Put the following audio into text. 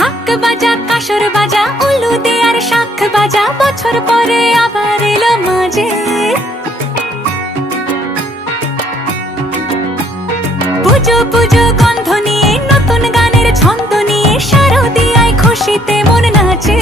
ঢাক বাজা কাসর বাজা উলু দে আর শাখ বাজা, বছর পরে আবার এলো মাঝে। পুজো পুজো গন্ধ নিয়ে নতুন গানের ছন্দ নিয়ে শারদিয়ায় খুশিতে মন নাচে।